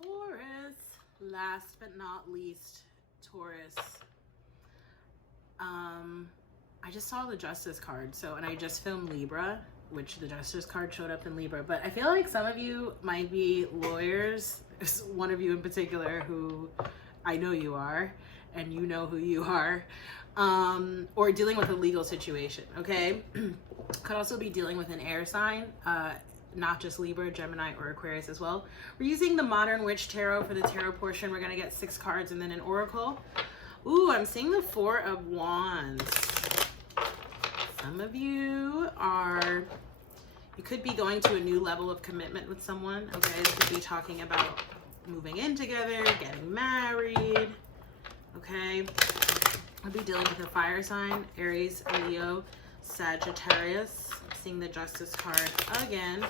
Taurus, last but not least, Taurus. I just saw the Justice card, and I just filmed Libra, which the Justice card showed up in Libra, but I feel like some of you might be lawyers. There's one of you in particular who I know you are, and you know who you are, or dealing with a legal situation, okay? Could also be dealing with an air sign, not just Libra, Gemini, or Aquarius as well. We're using the Modern Witch Tarot for the tarot portion. We're gonna get 6 cards and then an oracle. Ooh, I'm seeing the 4 of Wands. Some of you could be going to a new level of commitment with someone, okay? This could be talking about moving in together, getting married, okay? I'll be dealing with a fire sign, Aries, Leo, Sagittarius. I'm seeing the Justice card again.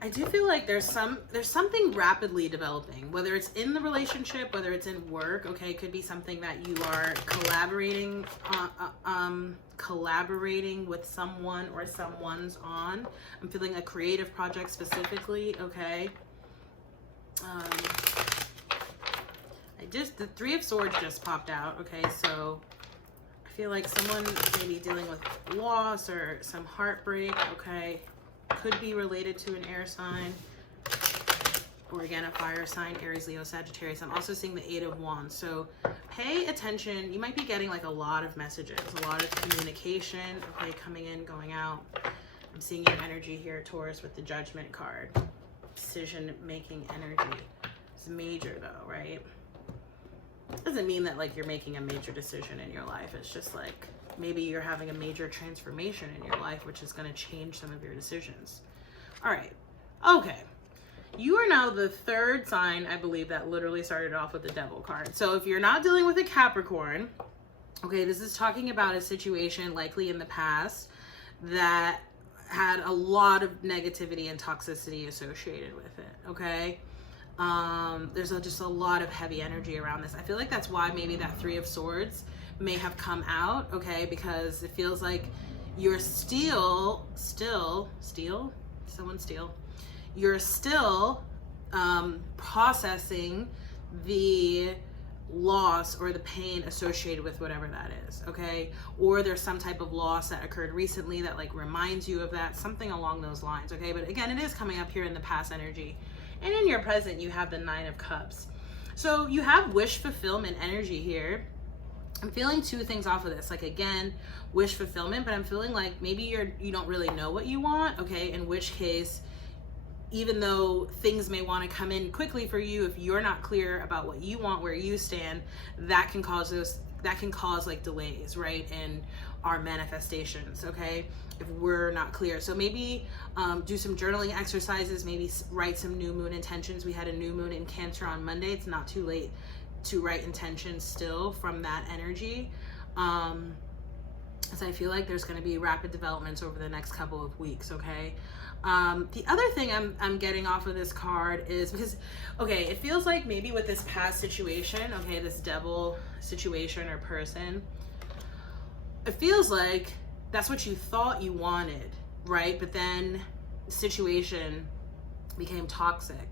I do feel like there's something rapidly developing, whether it's in the relationship, whether it's in work, okay? It could be something that you are collaborating with someone or someone's on. I'm feeling a creative project specifically, okay? The 3 of Swords just popped out, okay? So I feel like someone may be dealing with loss or some heartbreak, okay? Could be related to an air sign, or again, a fire sign, Aries, Leo, Sagittarius. I'm also seeing the 8 of Wands. So pay attention. You might be getting like a lot of messages, a lot of communication, okay, coming in, going out. I'm seeing your energy here, Taurus, with the Judgment card. Decision-making energy. It's major though, right? Doesn't mean that like you're making a major decision in your life. It's just like maybe you're having a major transformation in your life, which is going to change some of your decisions. All right. Okay. You are now the 3rd sign, I believe, that literally started off with the Devil card. So if you're not dealing with a Capricorn, okay, this is talking about a situation likely in the past that had a lot of negativity and toxicity associated with it, okay? There's just a lot of heavy energy around this. I feel like that's why maybe that 3 of Swords may have come out, okay? Because it feels like you're you're still processing the loss or the pain associated with whatever that is, okay? Or there's some type of loss that occurred recently that like reminds you of that, something along those lines, okay? But again, it is coming up here in the past energy. And in your present, you have the 9 of Cups. So you have wish fulfillment energy here. I'm feeling 2 things off of this. Like again, wish fulfillment, but I'm feeling like maybe you don't really know what you want, okay? In which case, even though things may want to come in quickly for you, if you're not clear about what you want, where you stand, that can cause like delays, right? In our manifestations, okay? If we're not clear. So maybe do some journaling exercises, maybe write some new moon intentions. We had a new moon in Cancer on Monday. It's not too late to write intentions still from that energy. So I feel like there's going to be rapid developments over the next couple of weeks, okay? The other thing I'm getting off of this card is because, okay, it feels like maybe with this past situation, okay, this Devil situation or person, it feels like that's what you thought you wanted, right? But then the situation became toxic,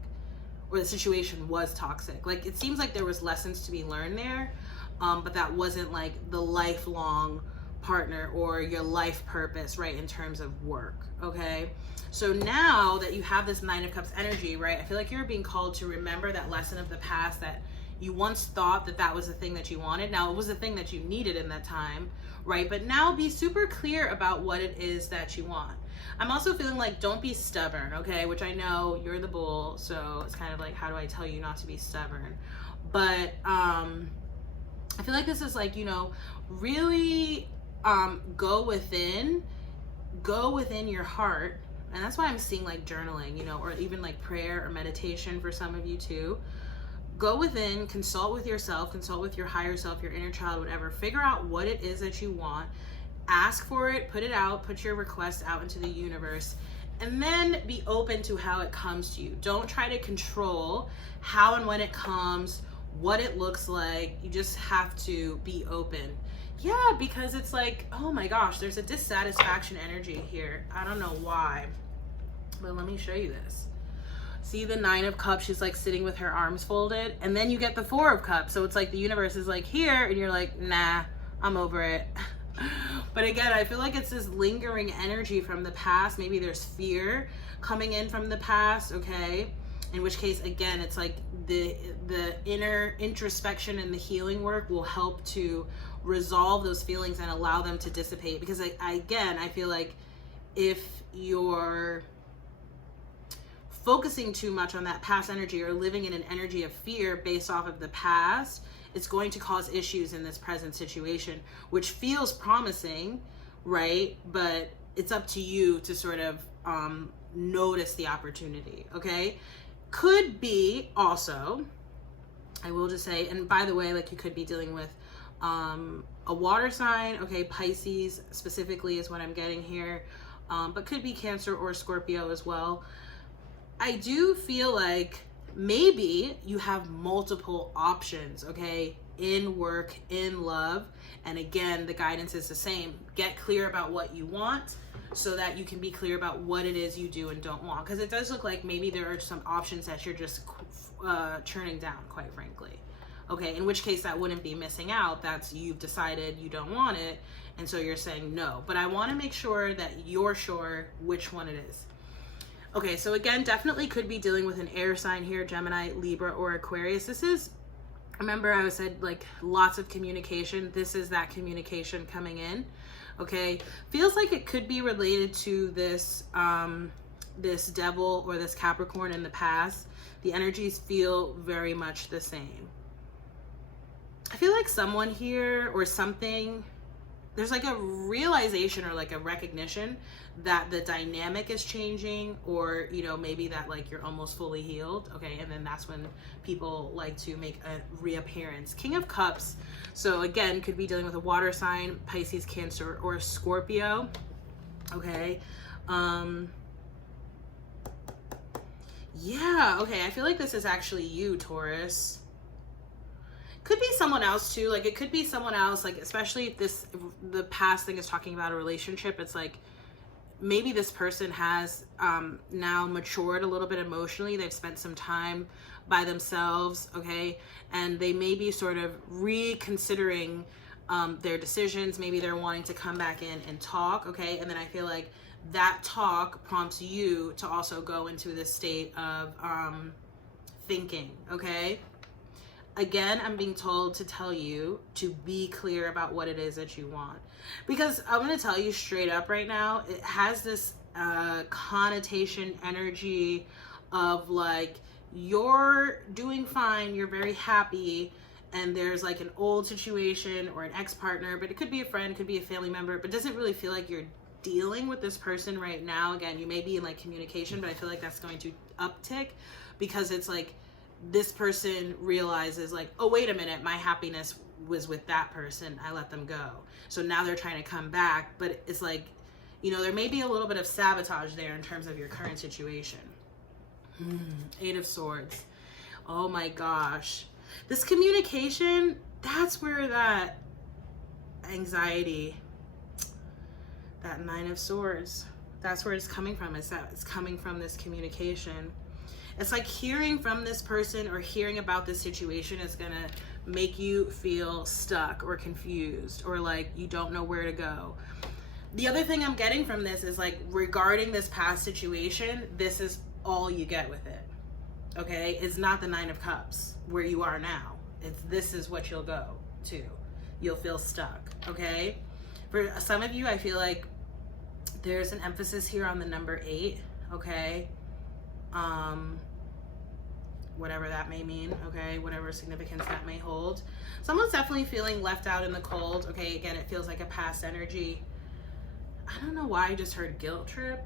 or the situation was toxic. Like it seems like there was lessons to be learned there, but that wasn't like the lifelong partner or your life purpose, right, in terms of work, okay? So now that you have this 9 of Cups energy, right, I feel like you're being called to remember that lesson of the past that you once thought that was the thing that you wanted. Now it was the thing that you needed in that time, right? But now be super clear about what it is that you want. I'm also feeling like don't be stubborn, okay? Which I know you're the bull, so it's kind of like, how do I tell you not to be stubborn? But I feel like this is like, really go within your heart. And that's why I'm seeing like journaling, or even like prayer or meditation for some of you too. Go within, consult with yourself, consult with your higher self, your inner child, whatever. Figure out what it is that you want. Ask for it, put it out, put your request out into the universe, and then be open to how it comes to you. Don't try to control how and when it comes, what it looks like. You just have to be open. Yeah, because it's like, oh my gosh, there's a dissatisfaction energy here. I don't know why, but let me show you this. See the 9 of Cups, she's like sitting with her arms folded, and then you get the 4 of Cups. So it's like the universe is like here, and you're like, nah, I'm over it. But again, I feel like it's this lingering energy from the past. Maybe there's fear coming in from the past, okay? In which case, again, it's like the inner introspection and the healing work will help to resolve those feelings and allow them to dissipate. Because I feel like if you're focusing too much on that past energy or living in an energy of fear based off of the past, it's going to cause issues in this present situation, which feels promising, right? But it's up to you to sort of notice the opportunity, okay? Could be also, I will just say, and by the way, like you could be dealing with a water sign, okay? Pisces specifically is what I'm getting here, but could be Cancer or Scorpio as well. I do feel like maybe you have multiple options, okay, in work, in love. And again, the guidance is the same. Get clear about what you want so that you can be clear about what it is you do and don't want. Because it does look like maybe there are some options that you're just churning down, quite frankly. Okay, in which case that wouldn't be missing out. That's you've decided you don't want it, and so you're saying no. But I want to make sure that you're sure which one it is. Okay, so again, definitely could be dealing with an air sign here, Gemini, Libra, or Aquarius. This is, remember I said like lots of communication. This is that communication coming in, okay? Feels like it could be related to this, this Devil or this Capricorn in the past. The energies feel very much the same. I feel like someone here or something, there's like a realization or like a recognition that the dynamic is changing, or you know, maybe that like you're almost fully healed, okay? And then that's when people like to make a reappearance. King of Cups, so again, could be dealing with a water sign, Pisces, Cancer, or Scorpio, okay? Yeah, okay, I feel like this is actually you, Taurus. Could be someone else too, like it could be someone else, like especially if the past thing is talking about a relationship. It's like maybe this person has now matured a little bit emotionally. They've spent some time by themselves, okay, and they may be sort of reconsidering their decisions. Maybe they're wanting to come back in and talk, okay? And then I feel like that talk prompts you to also go into this state of thinking, okay? Again, I'm being told to tell you to be clear about what it is that you want. Because I'm going to tell you straight up right now, it has this connotation, energy of like, you're doing fine, you're very happy, and there's like an old situation or an ex-partner, but it could be a friend, could be a family member, but it doesn't really feel like you're dealing with this person right now. Again, you may be in like communication, but I feel like that's going to uptick because it's like, this person realizes like, oh, wait a minute, my happiness was with that person. I let them go. So now they're trying to come back, but it's like, you know, there may be a little bit of sabotage there in terms of your current situation. 8 of Swords. Oh my gosh. This communication, that's where that anxiety, that 9 of Swords, that's where it's coming from. It's coming from this communication. It's like hearing from this person or hearing about this situation is gonna make you feel stuck or confused or like you don't know where to go. The other thing I'm getting from this is like regarding this past situation, this is all you get with it, okay? It's not the 9 of Cups where you are now. This is what you'll go to. You'll feel stuck, okay? For some of you, I feel like there's an emphasis here on the number 8, okay? Whatever that may mean, okay, whatever significance that may hold. Someone's definitely feeling left out in the cold, okay? Again, it feels like a past energy. I don't know why I just heard guilt trip.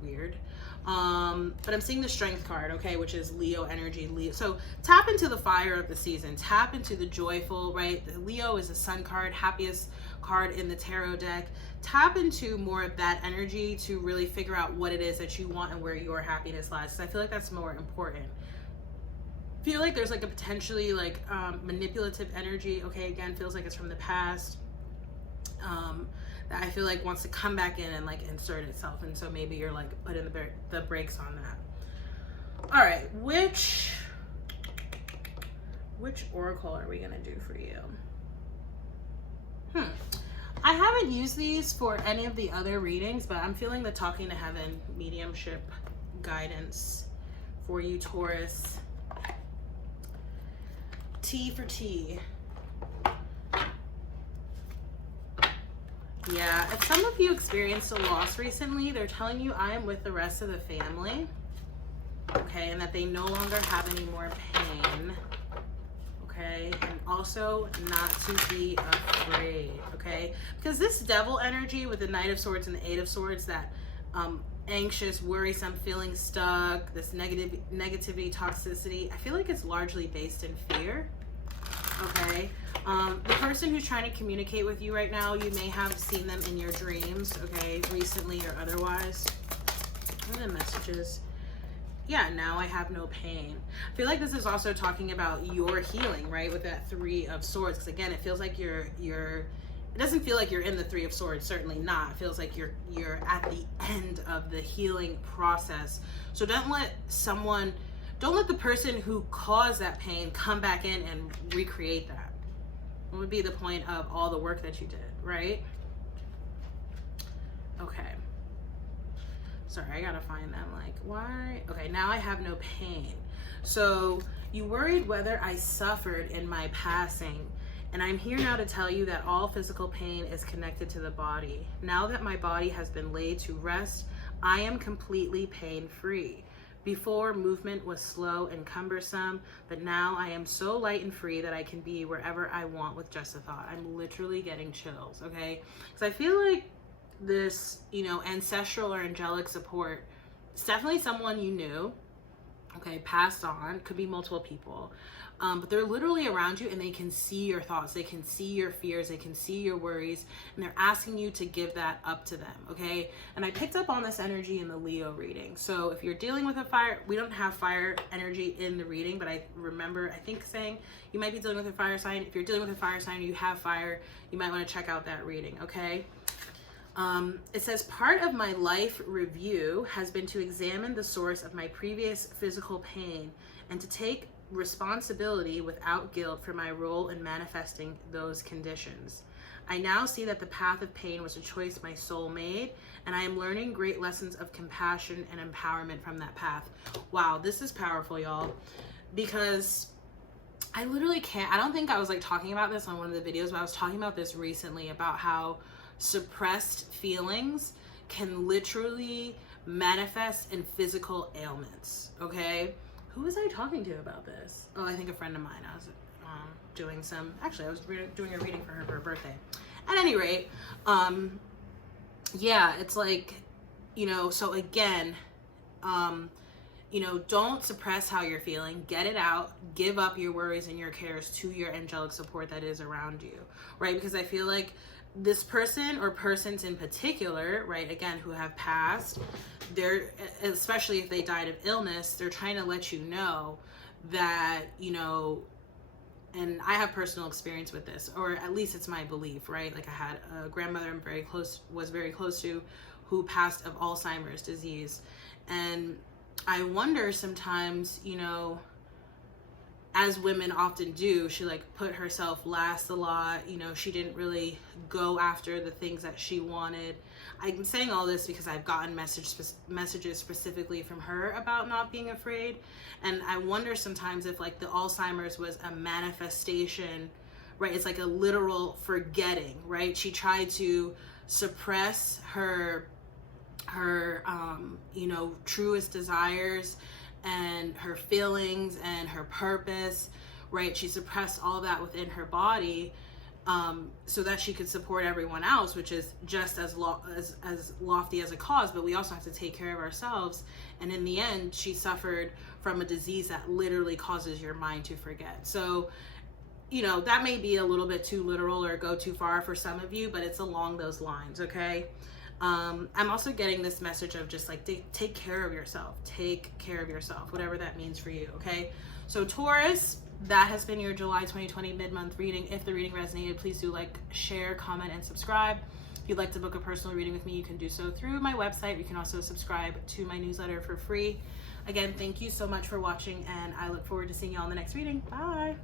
Weird. But I'm seeing the Strength card, okay, which is Leo energy. Leo. So tap into the fire of the season. Tap into the joyful, right? The Leo is the Sun card, happiest card in the tarot deck. Tap into more of that energy to really figure out what it is that you want and where your happiness lies. So I feel like that's more important. Feel like there's like a potentially like manipulative energy, okay, again, feels like it's from the past, that I feel like wants to come back in and like insert itself, and so maybe you're like putting the brakes on that. All right, which oracle are we gonna do for you? I haven't used these for any of the other readings, but I'm feeling the Talking to Heaven mediumship guidance for you, Taurus. T for T. Yeah, if some of you experienced a loss recently, they're telling you I am with the rest of the family, okay, and that they no longer have any more pain, okay, and also not to be afraid, okay, because this devil energy with the Knight of Swords and the Eight of Swords, that anxious, worrisome, feeling stuck, this negativity, toxicity, I feel like it's largely based in fear, okay. The person who's trying to communicate with you right now, you may have seen them in your dreams, okay, recently or otherwise. What are the messages? Yeah, now I have no pain. I feel like this is also talking about your healing, right, with that Three of Swords, because again, it feels like you're it doesn't feel like you're in the Three of Swords, certainly not. It feels like you're at the end of the healing process. So don't let the person who caused that pain come back in and recreate that. What would be the point of all the work that you did, right? Okay. Sorry, I gotta find them. Like, why? Okay, now I have no pain. So you worried whether I suffered in my passing, and I'm here now to tell you that all physical pain is connected to the body. Now that my body has been laid to rest, I am completely pain-free. Before, movement was slow and cumbersome, but now I am so light and free that I can be wherever I want with just a thought. I'm literally getting chills, okay? Because I feel like this, you know, ancestral or angelic support, it's definitely someone you knew, okay, passed on, could be multiple people, but they're literally around you and they can see your thoughts, they can see your fears, they can see your worries, and they're asking you to give that up to them, okay? And I picked up on this energy in the Leo reading. So if you're dealing with a fire, we don't have fire energy in the reading, but I remember, I think, saying you might be dealing with a fire sign. If you're dealing with a fire sign or you have fire, you might want to check out that reading, okay? It says, part of my life review has been to examine the source of my previous physical pain and to take responsibility without guilt for my role in manifesting those conditions. I now see that the path of pain was a choice my soul made, and I am learning great lessons of compassion and empowerment from that path. Wow, this is powerful, y'all, because I literally can't, I don't think I was like talking about this on one of the videos, but I was talking about this recently about how suppressed feelings can literally manifest in physical ailments, okay? Who was I talking to about this? Oh, I think a friend of mine. I was doing I was doing a reading for her birthday. At any rate, yeah, it's like, you know, so again, you know, don't suppress how you're feeling, get it out, give up your worries and your cares to your angelic support that is around you, right? Because I feel like this person or persons in particular, right, again, who have passed, they're, especially if they died of illness, they're trying to let you know that, you know, and I have personal experience with this, or at least it's my belief, right? Like I had a grandmother I'm was very close to who passed of Alzheimer's disease. And I wonder sometimes, you know, as women often do, she like put herself last a lot. You know, she didn't really go after the things that she wanted. I'm saying all this because I've gotten messages specifically from her about not being afraid. And I wonder sometimes if like the Alzheimer's was a manifestation, right? It's like a literal forgetting, right? She tried to suppress her you know, truest desires and her feelings and her purpose, right? She suppressed all that within her body so that she could support everyone else, which is just as lofty as a cause, but we also have to take care of ourselves. And in the end, she suffered from a disease that literally causes your mind to forget. So, you know, that may be a little bit too literal or go too far for some of you, but it's along those lines, okay? I'm also getting this message of just like, take care of yourself, whatever that means for you, okay? So Taurus, that has been your July 2020 mid-month reading. If the reading resonated, please do like, share, comment, and subscribe. If you'd like to book a personal reading with me, you can do so through my website. You can also subscribe to my newsletter for free. Again, thank you so much for watching, and I look forward to seeing you all in the next reading. Bye.